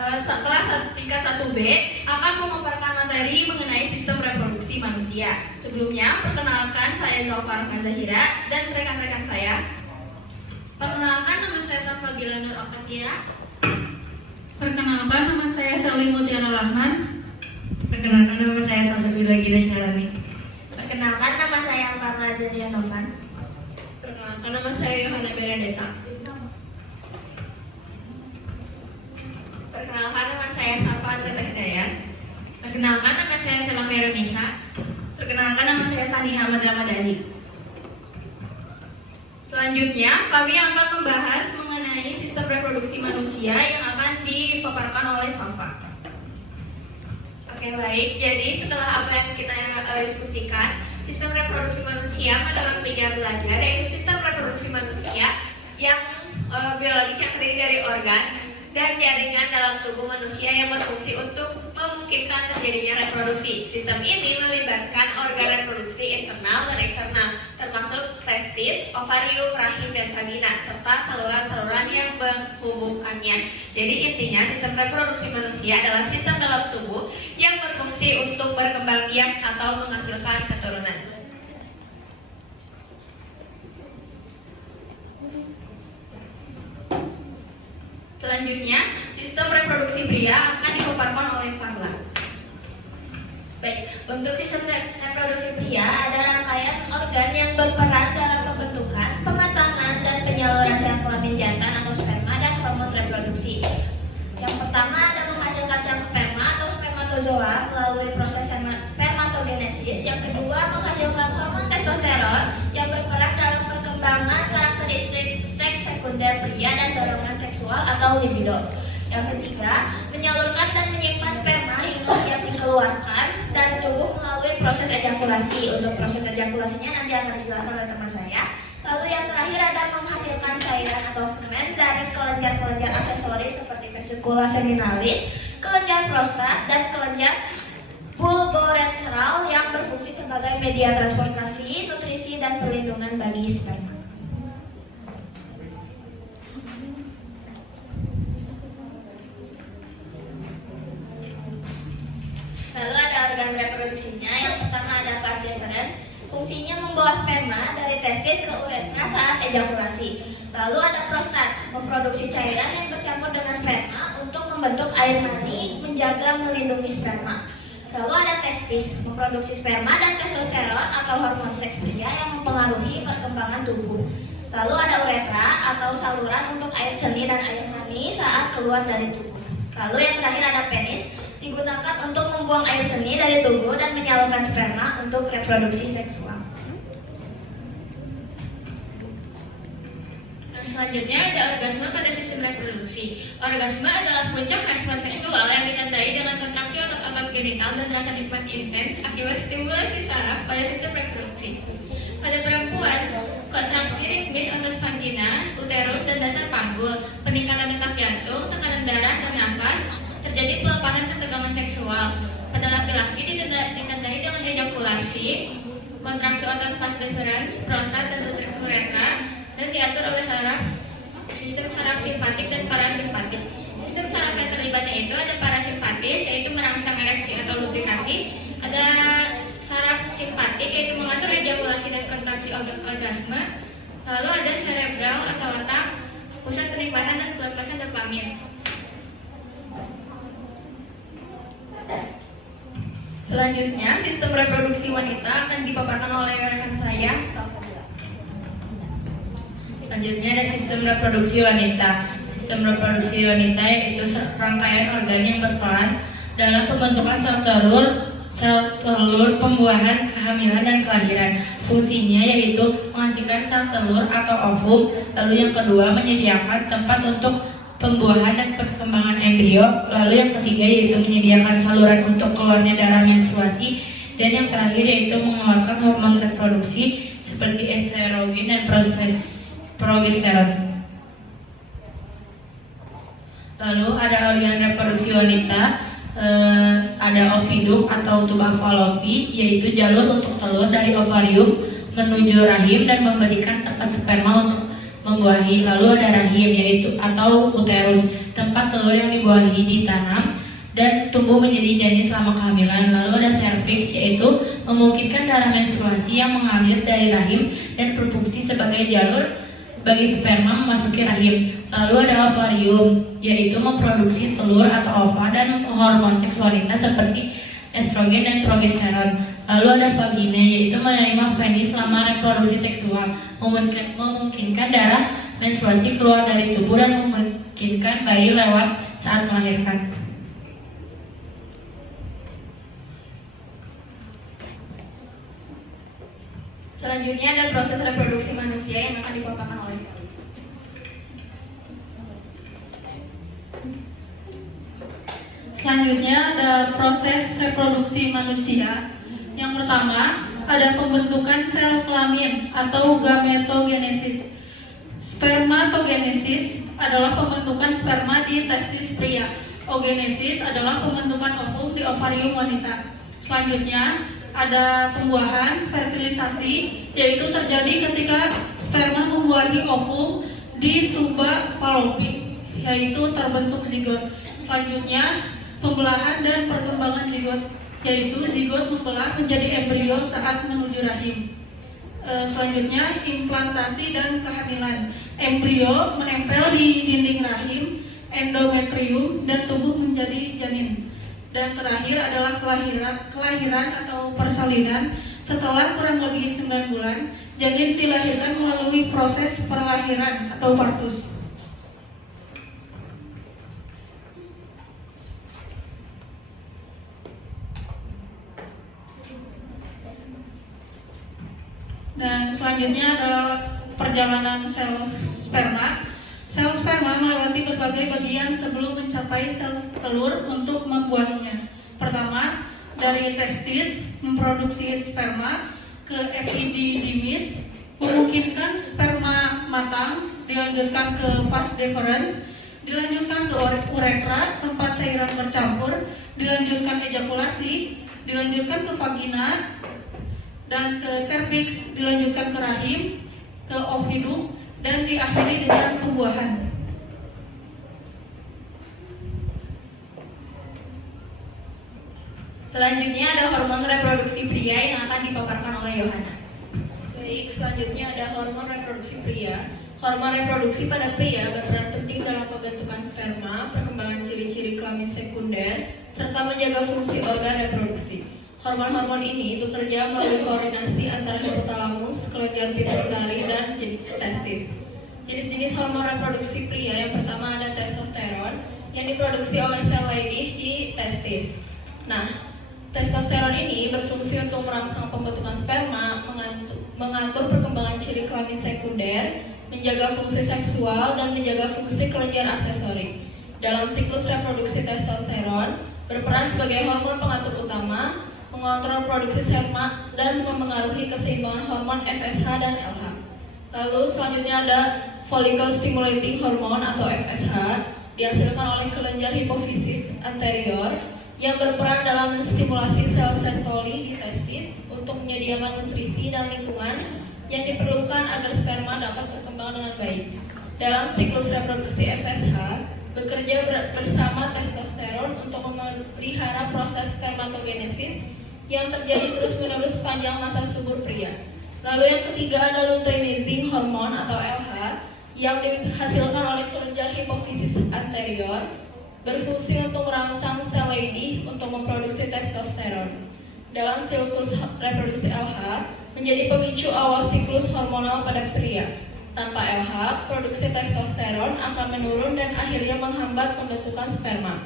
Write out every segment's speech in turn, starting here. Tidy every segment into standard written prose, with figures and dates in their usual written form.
Kelas tingkat 1B akan memaparkan materi mengenai sistem reproduksi manusia. Sebelumnya, perkenalkan saya Zalfar Zahira dan rekan-rekan saya. Perkenalkan, nama saya Salsabila Nur Okatia. Perkenalkan, nama saya Salim Mutiara Rahman. Perkenalkan, nama saya Salsabila Gina Syarani. Perkenalkan, nama saya Marla Zadia Novan. Perkenalkan, nama saya Yohana Benedetta. Perkenalkan, nama saya Safa Andresa Hidayat. Perkenalkan, nama saya Selam Nisa. Perkenalkan, nama saya Sani Ahmad Ramadhani. Selanjutnya, kami akan membahas mengenai sistem reproduksi manusia yang akan dipaparkan oleh Safa. Oke, baik. Jadi setelah apa yang kita diskusikan, sistem reproduksi manusia menurut media belajar yaitu sistem reproduksi manusia yang biologis yang terdiri dari organ dan jaringan dalam tubuh manusia yang berfungsi untuk memungkinkan terjadinya reproduksi. Sistem ini melibatkan organ reproduksi internal dan eksternal, termasuk testis, ovarium, rahim, dan vagina, serta saluran-saluran yang menghubungkannya. Jadi intinya, sistem reproduksi manusia adalah sistem dalam tubuh yang berfungsi untuk berkembang biak atau menghasilkan keturunan. Selanjutnya, sistem reproduksi pria akan dipaparkan oleh Parla. Baik, untuk sistem reproduksi pria ada rangkaian organ yang berperan dalam pembentukan, pematangan, dan penyaluran sel kelamin jantan atau sperma dan hormon reproduksi. Yang pertama ada menghasilkan sel sperma atau spermatozoa melalui proses spermatogenesis. Yang kedua menghasilkan hormon testosteron yang berperan dalam perkembangan karakteristik seks sekunder pria dan dorongan seksual atau libido. Yang ketiga, menyalurkan dan menyimpan sperma hingga siap dikeluarkan dari tubuh melalui proses ejakulasi. Untuk proses ejakulasinya nanti akan dijelaskan oleh teman saya. Lalu yang terakhir ada menghasilkan cairan atau semen dari kelenjar-kelenjar aksesoris seperti vesicula seminalis, kelenjar prostat, dan kelenjar pulboretral yang berfungsi sebagai media transportasi, nutrisi, dan perlindungan bagi sperma. Lalu ada organ reproduksinya. Yang pertama ada vas deferens. Fungsinya membawa sperma dari testis ke uretra saat ejakulasi. Lalu ada prostat, memproduksi cairan yang bercampur dengan sperma untuk membentuk air mani, menjaga melindungi sperma. Lalu ada testis, memproduksi sperma dan testosteron atau hormon seks pria yang mempengaruhi perkembangan tubuh. Lalu ada uretra atau saluran untuk air seni dan air mani saat keluar dari tubuh. Lalu yang terakhir ada penis, digunakan untuk membuang air seni dari tubuh dan menyalurkan sperma untuk reproduksi seksual. Selanjutnya ada orgasme pada sistem reproduksi. Orgasme adalah puncak respon seksual yang ditandai dengan kontraksi otot-otot genital dan rasa nikmat intens akibat stimulasi saraf pada sistem reproduksi. Pada perempuan, kontraksi ritmis otot vagina, uterus, dan dasar panggul, peningkatan detak jantung, tekanan darah, dan nafas, terjadi pelepasan ketegangan seksual. Pada laki-laki ditandai dengan ejakulasi, kontraksi otot vas deferens, prostat, dan uretra, dan diatur oleh sistem saraf simpatik dan parasimpatik. Sistem saraf yang terlibatnya itu ada parasimpatis, yaitu merangsang ereksi atau lubrikasi. Ada saraf simpatik, yaitu mengatur ejakulasi dan kontraksi orgasme. Lalu ada cerebral atau otak, pusat penikmatan dan pelepasan dopamin. Selanjutnya, sistem reproduksi wanita akan dipaparkan oleh rekan saya, Safa. Selanjutnya ada sistem reproduksi wanita. Sistem reproduksi wanita yaitu rangkaian organ yang berperan dalam pembentukan sel telur, pembuahan, kehamilan, dan kelahiran. Fungsinya yaitu menghasilkan sel telur atau ovum. Lalu yang kedua menyediakan tempat untuk pembuahan dan perkembangan embrio. Lalu yang ketiga yaitu menyediakan saluran untuk keluarnya darah menstruasi. Dan yang terakhir yaitu mengeluarkan hormon reproduksi seperti estrogen dan progesteron. Lalu ada organ reproduksi wanita, ada ovidum atau tuba Fallopi, yaitu jalur untuk telur dari ovarium menuju rahim dan memberikan tempat sperma untuk membuahi. Lalu ada rahim, yaitu atau uterus, tempat telur yang dibuahi ditanam dan tumbuh menjadi janin selama kehamilan. Lalu ada serviks, yaitu memungkinkan darah menstruasi yang mengalir dari rahim dan berfungsi sebagai jalur bagi sperma memasuki rahim. Lalu ada ovarium, yaitu memproduksi telur atau ova dan hormon seks wanita seperti estrogen dan progesteron. Lalu ada vagina, yaitu menerima penis selama reproduksi seksual, memungkinkan darah menstruasi keluar dari tubuh dan memungkinkan bayi lewat saat melahirkan. Selanjutnya ada proses reproduksi manusia yang akan dipaparkan oleh Sally. Selanjutnya ada proses reproduksi manusia. Yang pertama, ada pembentukan sel kelamin atau gametogenesis. Spermatogenesis adalah pembentukan sperma di testis pria. Oogenesis adalah pembentukan ovum di ovarium wanita. Selanjutnya, ada pembuahan, fertilisasi, yaitu terjadi ketika sperma membuahi ovum di tuba falopik, yaitu terbentuk zigot. Selanjutnya, pembelahan dan perkembangan zigot, yaitu zigot membelah menjadi embrio saat menuju rahim. Selanjutnya, implantasi dan kehamilan. Embrio menempel di dinding rahim, endometrium, dan tumbuh menjadi janin. Dan terakhir adalah kelahiran atau persalinan. Setelah kurang lebih 9 bulan, janin dilahirkan melalui proses perlahiran atau partus. Dan selanjutnya adalah perjalanan sel sperma. Sel sperma melewati berbagai bagian sebelum mencapai sel telur untuk membuahinya. Pertama, dari testis memproduksi sperma ke epididymis, memungkinkan sperma matang, dilanjutkan ke vas deferens, dilanjutkan ke uretra, tempat cairan bercampur, dilanjutkan ejakulasi, dilanjutkan ke vagina, dan ke serviks, dilanjutkan ke rahim, ke ovidum, dan diakhiri dengan pembuahan. Selanjutnya ada hormon reproduksi pria yang akan dipaparkan oleh Yohana. Baik, selanjutnya ada hormon reproduksi pria. Hormon reproduksi pada pria berperan penting dalam pembentukan sperma, perkembangan ciri-ciri kelamin sekunder, serta menjaga fungsi organ reproduksi. Hormon-hormon ini bekerja melalui koordinasi antara hipotalamus, kelenjar pituitari, dan testis. Jenis-jenis hormon reproduksi pria yang pertama ada testosteron yang diproduksi oleh sel Leydig di testis. Nah, testosteron ini berfungsi untuk merangsang pembentukan sperma, mengatur perkembangan ciri kelamin sekunder, menjaga fungsi seksual, dan menjaga fungsi kelenjar aksesori. Dalam siklus reproduksi testosteron berperan sebagai hormon pengatur utama, mengontrol produksi sperma, dan memengaruhi keseimbangan hormon FSH dan LH. Lalu selanjutnya ada follicle stimulating hormone atau FSH, dihasilkan oleh kelenjar hipofisis anterior yang berperan dalam menstimulasi sel Sertoli di testis untuk menyediakan nutrisi dan lingkungan yang diperlukan agar sperma dapat berkembang dengan baik. Dalam siklus reproduksi FSH, bekerja bersama testosteron untuk memelihara proses spermatogenesis yang terjadi terus-menerus sepanjang masa subur pria. Lalu yang ketiga ada luteinizing hormone atau LH yang dihasilkan oleh kelenjar hipofisis anterior, berfungsi untuk merangsang sel Leydig untuk memproduksi testosteron. Dalam siklus reproduksi LH menjadi pemicu awal siklus hormonal pada pria. Tanpa LH, produksi testosteron akan menurun dan akhirnya menghambat pembentukan sperma.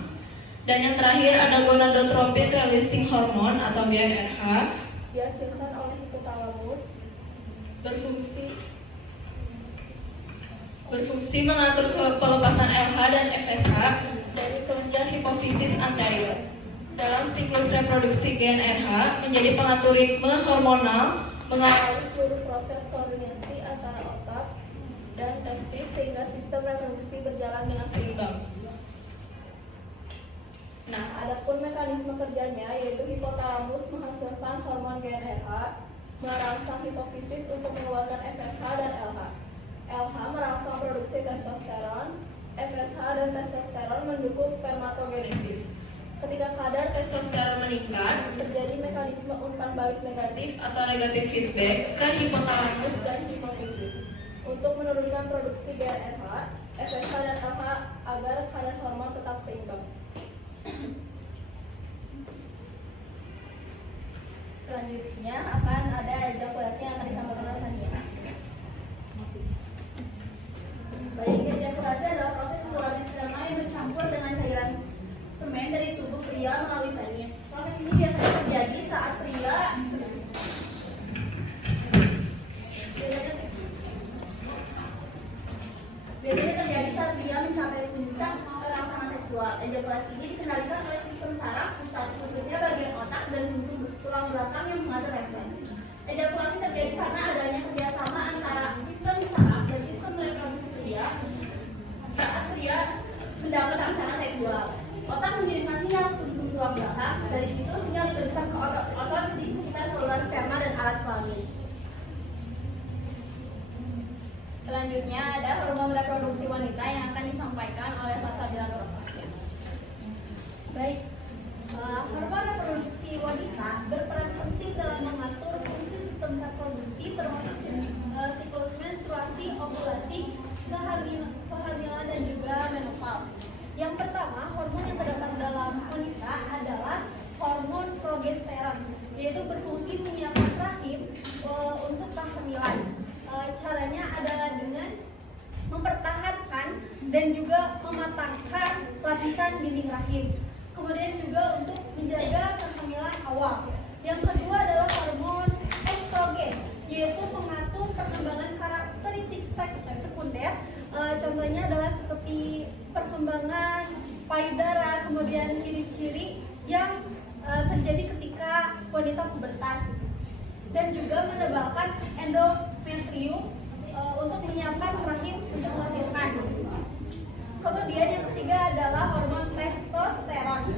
Dan yang terakhir ada gonadotropin releasing hormone atau GnRH, dihasilkan oleh hipotalamus, berfungsi mengatur pelepasan LH dan FSH dari kelenjar hipofisis anterior. Dalam siklus reproduksi GnRH menjadi pengatur ritme hormonal, mengawali seluruh proses koordinasi antara otak dan testis sehingga sistem reproduksi berjalan dengan seimbang. Nah, adapun mekanisme kerjanya yaitu hipotalamus menghasilkan hormon GnRH, merangsang hipofisis untuk mengeluarkan FSH dan LH. LH merangsang produksi testosteron, FSH dan testosteron mendukung spermatogenesis. Ketika kadar testosteron meningkat, terjadi mekanisme umpan balik negatif atau negatif feedback ke hipotalamus dan hipofisis untuk menurunkan produksi GnRH, FSH dan LH agar kadar hormon tetap seimbang. Selanjutnya akan ada ejakulasi yang akan disampaikan oleh Sania. Baik, ejakulasi adalah proses keluarnya sperma yang bercampur dengan cairan semen dari tubuh pria melalui penis. Proses ini biasanya terjadi saat pria mencapai puncak rangsangan seksual. Ejakulasi ini dikendalikan oleh sistem saraf pusat, khususnya bagian otak dan sumsum tulang belakang yang mengatur refleks. Ejakulasi terjadi karena adanya kerjasama antara sistem saraf dan sistem reproduksi pria saat pria mendapat rangsangan seksual. Otak mengirimkan sinyal ke sumsum tulang belakang. Dari situ sinyal diteruskan ke otot di sekitar saluran sperma dan alat kelamin. Selanjutnya ada hormon reproduksi wanita yang akan disampaikan oleh Salsabila Nurrohmansyah. Baik, hormon reproduksi wanita berperan penting dalam mengatur fungsi sistem reproduksi termasuk siklus menstruasi, ovulasi, kehamilan dan juga menopause. Yang pertama, hormon yang terdapat dalam wanita adalah hormon progesteron, yaitu berfungsi menyiapkan rahim untuk kehamilan. Caranya adalah dengan mempertahankan dan juga mematangkan lapisan dinding rahim. Kemudian juga untuk menjaga kehamilan awal. Yang kedua adalah hormon estrogen, yaitu mengatur perkembangan karakteristik seks sekunder. Contohnya adalah seperti perkembangan payudara, kemudian ciri-ciri yang terjadi ketika wanita pubertas. Dan juga menebalkan endometrium untuk menyiapkan rahim untuk melahirkan. Kemudian yang ketiga adalah hormon testosteron.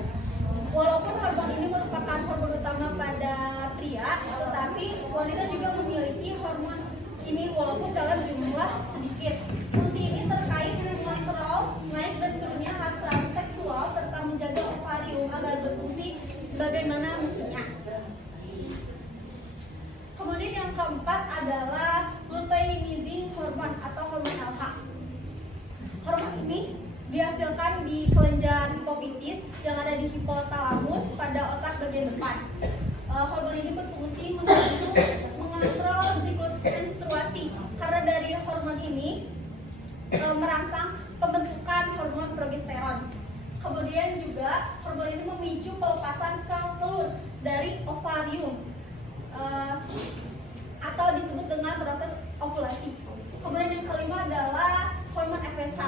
Walaupun hormon ini merupakan hormon utama pada pria, tetapi wanita juga memiliki hormon ini walaupun dalam jumlah sedikit. Fungsi ini terkait mengontrol naik dan turunnya hasrat seksual serta menjaga ovarium agar berfungsi sebagaimana mestinya. Kemudian yang keempat adalah luteinizing hormon atau hormon LH. Hormon ini dihasilkan di kelenjar hipofisis yang ada di hipotalamus pada otak bagian depan. Hormon ini berfungsi mengontrol siklus menstruasi karena dari hormon ini merangsang pembentukan hormon progesteron. Kemudian juga hormon ini memicu pelepasan sel telur dari ovarium atau disebut dengan proses ovulasi. Kemudian yang kelima adalah hormon FSH,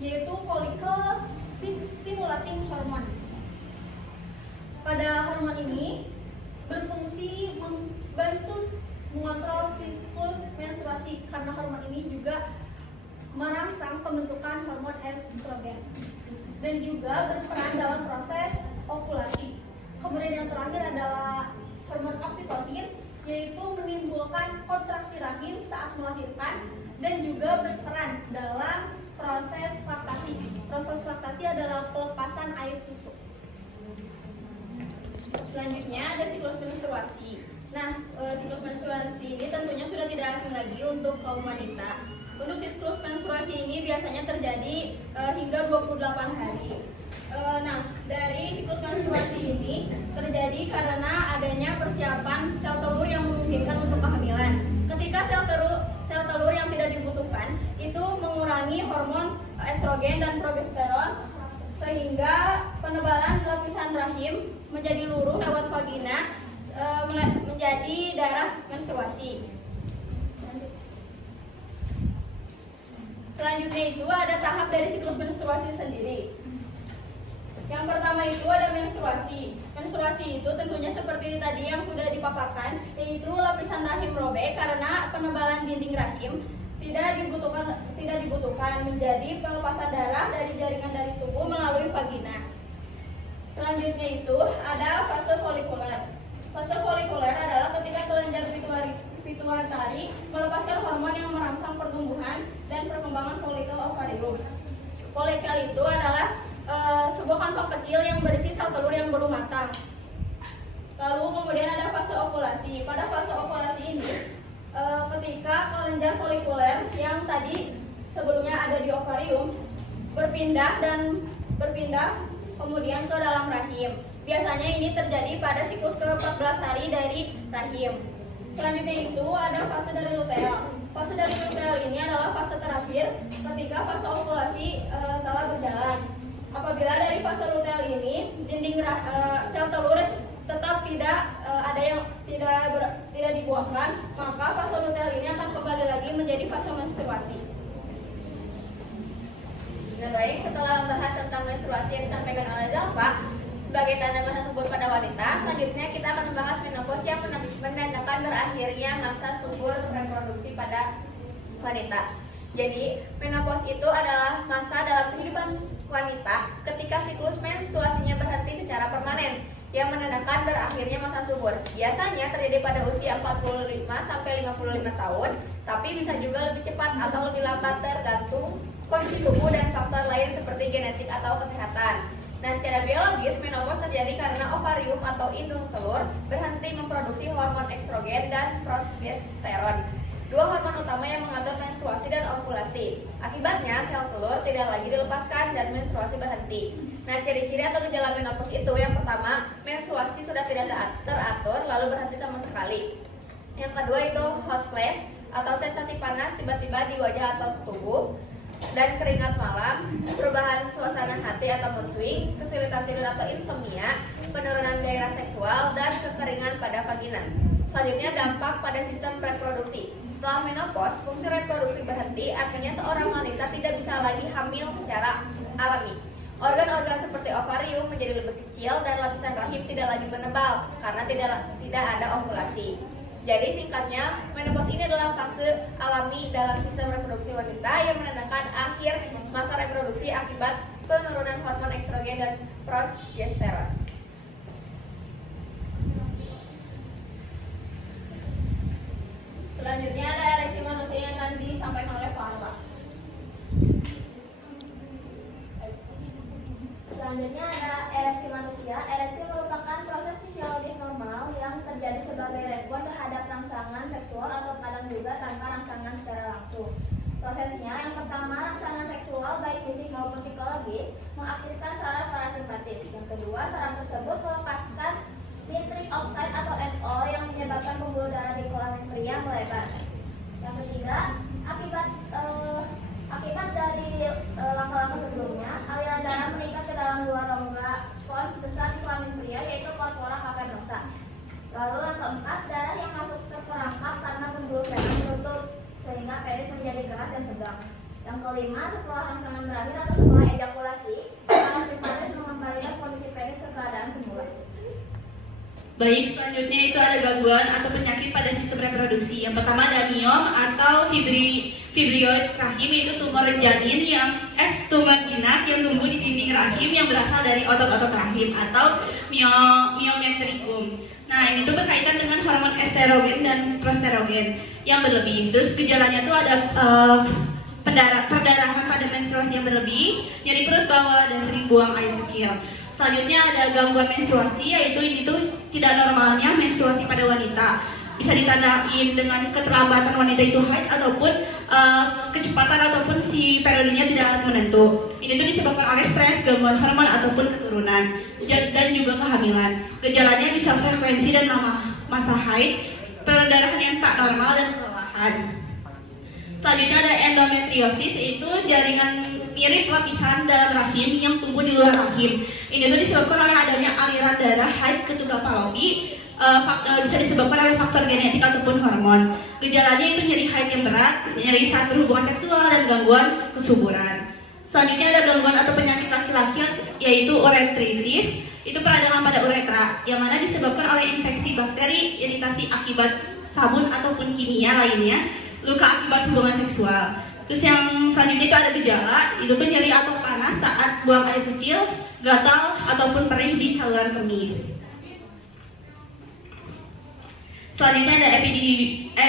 yaitu follicle stimulating hormone. Pada hormon ini berfungsi membantu mengontrol siklus menstruasi karena hormon ini juga merangsang pembentukan hormon estrogen dan juga berperan dalam proses ovulasi. Kemudian yang terakhir adalah hormon oksitosin, yaitu menimbulkan kontraksi rahim saat melahirkan dan juga berperan dalam proses laktasi. Proses laktasi adalah pelepasan air susu. Selanjutnya ada siklus menstruasi. Nah, siklus menstruasi ini tentunya sudah tidak asing lagi untuk kaum wanita. Untuk siklus menstruasi ini biasanya terjadi hingga 28 hari. Nah, dari siklus menstruasi ini terjadi karena adanya persiapan sel telur yang memungkinkan untuk kehamilan. Ketika sel telur yang tidak dibutuhkan itu mengurangi hormon estrogen dan progesteron sehingga penebalan lapisan rahim menjadi luruh lewat vagina menjadi darah menstruasi. Selanjutnya itu ada tahap dari siklus menstruasi sendiri. Yang pertama itu ada menstruasi. Menstruasi itu tentunya seperti tadi yang sudah dipaparkan, yaitu lapisan rahim robek karena penebalan dinding rahim tidak dibutuhkan menjadi pelepasan darah dari jaringan dari tubuh melalui vagina. Selanjutnya itu ada fase folikuler. Fase folikuler adalah ketika kelenjar pituitari melepaskan hormon yang merangsang pertumbuhan dan perkembangan folikel ovarium. Folikel itu adalah sebuah kantong kecil yang berisi sel telur yang belum matang. Lalu kemudian ada fase ovulasi. Pada fase ovulasi ini, ketika kelenjar folikuler yang tadi sebelumnya ada di ovarium berpindah kemudian ke dalam rahim. Biasanya ini terjadi pada siklus ke-14 hari dari rahim. Selanjutnya itu ada fase dari luteal. Fase dari luteal ini adalah fase terakhir ketika fase ovulasi telah berjalan. Apabila dari fase luteal ini dinding sel telur tetap tidak ada yang tidak dibuahkan, maka fase luteal ini akan kembali lagi menjadi fase menstruasi. Nah baik, setelah membahas tentang menstruasi yang disampaikan oleh Zalfa sebagai tanda masa subur pada wanita, selanjutnya kita akan membahas menopause yang menandakan berakhirnya masa subur reproduksi pada wanita. Jadi, menopause itu adalah masa dalam kehidupan wanita ketika siklus menstruasinya berhenti secara permanen yang menandakan berakhirnya masa subur. Biasanya terjadi pada usia 45 sampai 55 tahun, tapi bisa juga lebih cepat atau lebih lambat tergantung kondisi tubuh dan faktor lain seperti genetik atau kesehatan. Nah, secara biologis, menopause terjadi karena ovarium atau indung telur berhenti memproduksi hormon estrogen dan progesteron, dua hormon utama yang mengatur menstruasi dan ovulasi. Akibatnya, sel telur tidak lagi dilepaskan dan menstruasi berhenti. Nah, ciri-ciri atau gejala menopause itu yang pertama, menstruasi sudah tidak teratur lalu berhenti sama sekali. Yang kedua itu hot flash atau sensasi panas tiba-tiba di wajah atau tubuh, dan keringat malam, perubahan suasana hati atau mood swing, kesulitan tidur atau insomnia, penurunan gairah seksual, dan kekeringan pada vagina. Selanjutnya dampak pada sistem reproduksi. Setelah menopause, fungsi reproduksi berhenti, artinya seorang wanita tidak bisa lagi hamil secara alami. Organ-organ seperti ovarium menjadi lebih kecil dan lapisan rahim tidak lagi menebal karena tidak ada ovulasi. Jadi singkatnya, menopause ini adalah fase alami dalam sistem reproduksi wanita yang menandakan akhir masa reproduksi akibat penurunan hormon estrogen dan progesteron. Selanjutnya ada ereksi manusia yang akan disampaikan oleh Farla. Selanjutnya ada ereksi manusia. Ereksi merupakan proses fisiologis normal yang terjadi sebagai respon terhadap rangsangan seksual atau kadang juga tanpa rangsangan secara langsung. Prosesnya yang pertama, rangsangan seksual baik fisik maupun psikologis mengaktifkan saraf parasimpatis. Yang kedua, saraf tersebut melepaskan nitric oxide atau NO yang menyebabkan pembuluh darah di kelamin pria melebar. Yang ketiga, akibat dari langkah-langkah sebelumnya, aliran darah meningkat ke dalam dua rongga spons besar di kelamin pria, yaitu corpora cavernosa. Lalu yang keempat, darah yang masuk ke perangkap karena pembuluh darah menutup sehingga penis menjadi keras dan tegang. Yang kelima, setelah rangsangan berakhir atau setelah ejakulasi, parasimpatis mengembalikan kondisi penis ke keadaan semula. Baik, selanjutnya itu ada gangguan atau penyakit pada sistem reproduksi. Yang pertama ada miom atau fibrioid rahim, yaitu tumor janin tumor jinak yang tumbuh di dinding rahim yang berasal dari otot-otot rahim atau myometricum. Nah, ini tuh berkaitan dengan hormon estrogen dan progesteron yang berlebih. Terus gejalanya tuh ada perdarahan pada menstruasi yang berlebih, nyeri perut bawah, dan sering buang air kecil. Selanjutnya ada gangguan menstruasi, yaitu ini tuh tidak normalnya menstruasi pada wanita. Bisa ditandain dengan keterlambatan wanita itu haid ataupun kecepatan ataupun si periodenya tidak menentu. Ini tuh disebabkan oleh stres, gangguan hormon ataupun keturunan dan juga kehamilan. Gejalanya bisa frekuensi dan lama masa haid, perdarahan yang tak normal dan kelelahan. Selanjutnya ada endometriosis, yaitu jaringan mirip lapisan dalam rahim yang tumbuh di luar rahim. Ini tuh disebabkan oleh adanya aliran darah haid ke tunggal Fallopi, bisa disebabkan oleh faktor genetik ataupun hormon. Gejalanya itu nyeri haid yang berat, nyeri saat berhubungan seksual, dan gangguan kesuburan. Selanjutnya ada gangguan atau penyakit laki-laki, yaitu uretritis. Itu peradangan pada uretra, yang mana disebabkan oleh infeksi bakteri, iritasi akibat sabun ataupun kimia lainnya, luka akibat hubungan seksual. Terus yang selanjutnya itu ada gejala, itu tuh nyeri atau panas saat buang air kecil, gatal ataupun perih di saluran kemih. Selanjutnya ada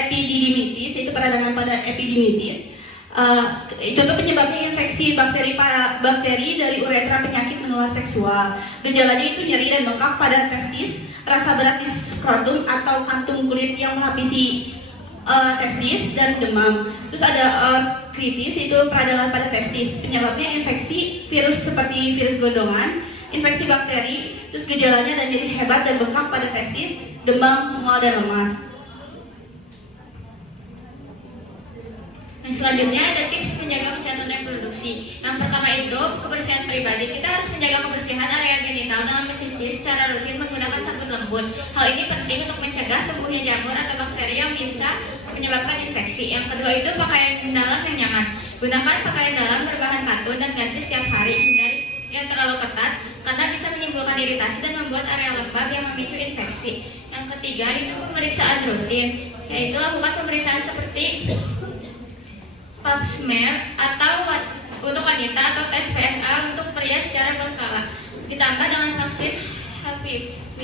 epididymitis, yaitu peradangan pada epididymitis. Itu tuh penyebabnya infeksi bakteri dari uretra penyakit menular seksual. Gejalanya itu nyeri dan bengkak pada testis, rasa berat di skrotum atau kantung kulit yang melapisi testis, dan demam. Terus ada kritis, itu peradangan pada testis. Penyebabnya infeksi virus seperti virus gondongan, infeksi bakteri, terus gejalanya dan nyeri hebat dan bengkak pada testis, demam, mual, dan lemas. Nah, selanjutnya ada tips menjaga kesehatan reproduksi. Yang pertama itu kebersihan pribadi. Kita harus menjaga kebersihan area genital dengan mencuci secara rutin menggunakan sabun lembut. Hal ini penting untuk mencegah tumbuhnya jamur atau bakteri yang bisa menyebabkan infeksi. Yang kedua itu pakaian dalam yang nyaman. Gunakan pakaian dalam berbahan katun dan ganti setiap hari. Hindari yang terlalu ketat karena bisa menimbulkan iritasi dan membuat area lembab yang memicu infeksi. Yang ketiga itu pemeriksaan rutin, yaitu lakukan pemeriksaan seperti pap smear atau untuk wanita atau tes PSA untuk pria secara berkala, ditambah dengan vaksin HPV.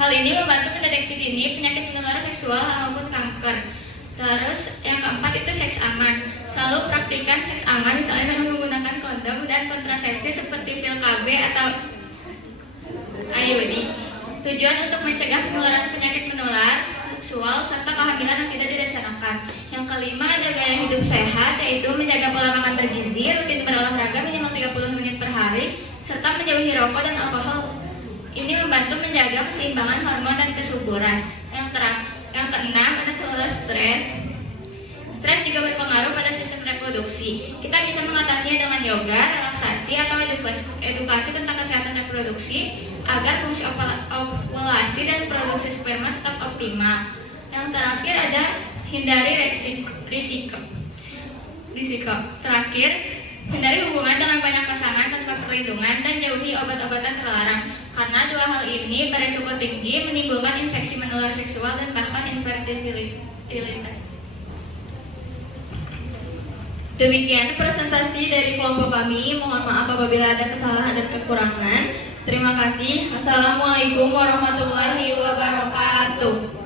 Hal ini membantu mendeteksi dini penyakit menular seksual maupun kanker. Terus yang keempat itu seks aman. Selalu praktikkan seks aman misalnya dengan menggunakan kondom dan kontrasepsi seperti pil KB atau IUD. Tujuan untuk mencegah penularan penyakit menular seksual serta kehamilan yang tidak direncanakan. Yang kelima ada gaya hidup sehat, yaitu menjaga pola makan bergizi, rutin berolahraga minimal 30 menit per hari, serta menjauhi rokok dan alkohol. Ini membantu menjaga keseimbangan hormon dan kesuburan. Yang keenam ada kelola stres. Stres juga berpengaruh pada sistem reproduksi. Kita bisa mengatasinya dengan yoga, relaksasi, atau edukasi tentang kesehatan reproduksi agar fungsi ovulasi dan produksi sperma tetap optimal. Yang terakhir ada hindari risiko. Terakhir, hindari hubungan dengan banyak pasangan tanpa perlindungan dan jauhi obat-obatan terlarang. Karena dua hal ini beresiko tinggi menimbulkan infeksi menular seksual dan bahkan infertilitas. Demikian presentasi dari kelompok kami. Mohon maaf apabila ada kesalahan dan kekurangan. Terima kasih. Assalamualaikum warahmatullahi wabarakatuh.